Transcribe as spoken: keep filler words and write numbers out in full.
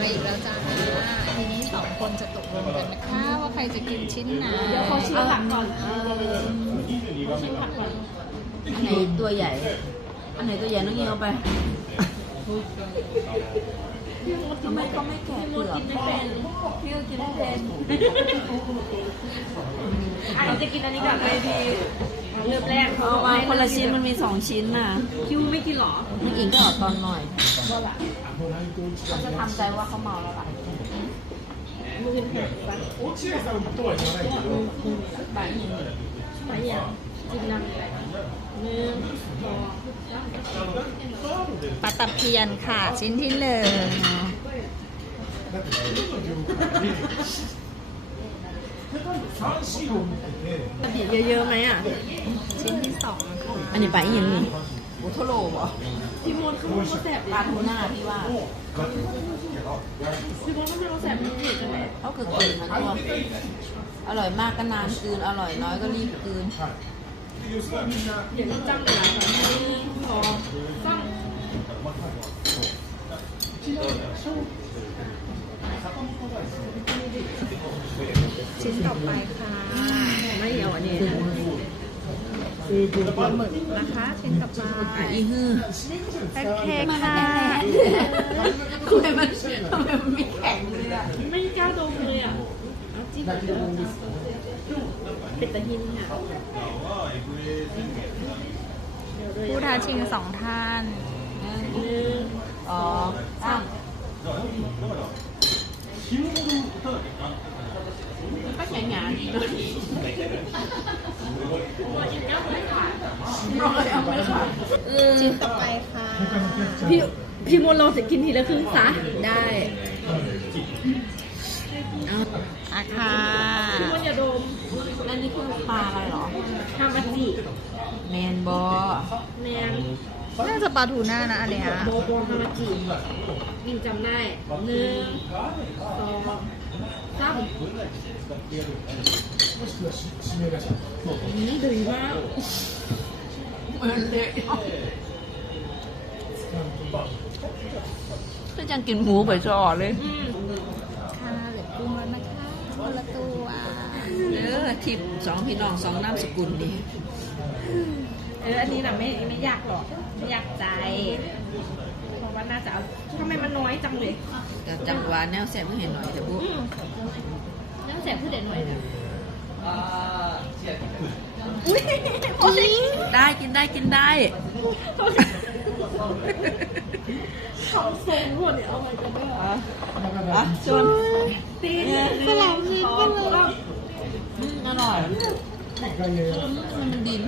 มาอีกแล้วจ้าทีนี้สองคนจะตกลงกันนะคะว่าใครจะกินชิ้นไหนเดี๋ยวขอชิมผักก่อนชิมผักก่อนอันไหนตัวใหญ่อันไหนตัวใหญ่น้องยิงเอาไปทำไมก็ไม่แกะเปลือกพี่ก็กินไม่เป็นเราจะกินอันนี้ก่อนเลยดีเริ่มแรกเอามาคนละชิ้นมันมีสองชิ้นน่ะคิวไม่กินหรอน้องอิงก็อดตอนหน่อยเขาจะทำใจว่าเขาเมาแล้วล่ะมือหักไปไปไปอย่างจิ้มน้ำเนื้อปลาตะเพียนค่ะชิ้นที่หนึ่งเยอะๆไหมอ่ะชิ้นที่สองนะคะอันนี้ปลาอีกอย่างนึงโอโทโร่เหรอพี่มดเขาเขาแสบปลาทูน่าพี่ว่าพี่มดเขาไม่เขาแสบไม่ดีจังเลยเขาคือกินนะตัวอร่อยมากก็นานคืนอร่อยน้อยก็รีบคืนเดี๋ยวจ้ำเลยนะพอจ้ำชิ้นต่อไปค่ะไม่เอาอันนี้นะปลาหมึกนะคะชิ้นต่อไปอ่ะอีฮือแพ็คเค้กค่ะทำไมมันทำไมมันไม่แข็งเลยอ่ะไม่กล้าดมเลยอ่ะจิ้มเป็นตะหินค่ะผู้ท้าชิงสองท่านหนึ่งสองสามก็ใช้งานชิ้นต่อไปค่ะพี่พี่มดเราจะกินทีละครึ่งซะได้เอาอาคาพี่มดอย่าดมนั่นนี่คือปลาอะไรหรอฮามาจิแมนบอแมนน่าจะปลาทูน่านะอันเนี้ยโบโบฮามาจิยิ่งจำได้หนึ่งสองสามนี่ดีมากก็ยังกินหมูไปจอเลยค่ะเหลือกุ้งแล้วนะคะคนละตัวเออทิปสองพี่น้องสองน้ำสกุลดิเอออันนี้น่ะไม่ไม่ยากหรอกไม่ยากใจเพราะว่าน่าจะเอาทำไมมันน้อยจังเลยแต่จังหวะแนวแสบไม่เห็นหน่อยแต่บุ๊แนวแสบพูดเด่นหน่อยนะอุ้ยได้กินได้กินได้ทำทรงพวกเนี่ยเอาไปกันได้เหรออ่ะชวนตีสลับชิ้นกันเลยอร่อยมันดี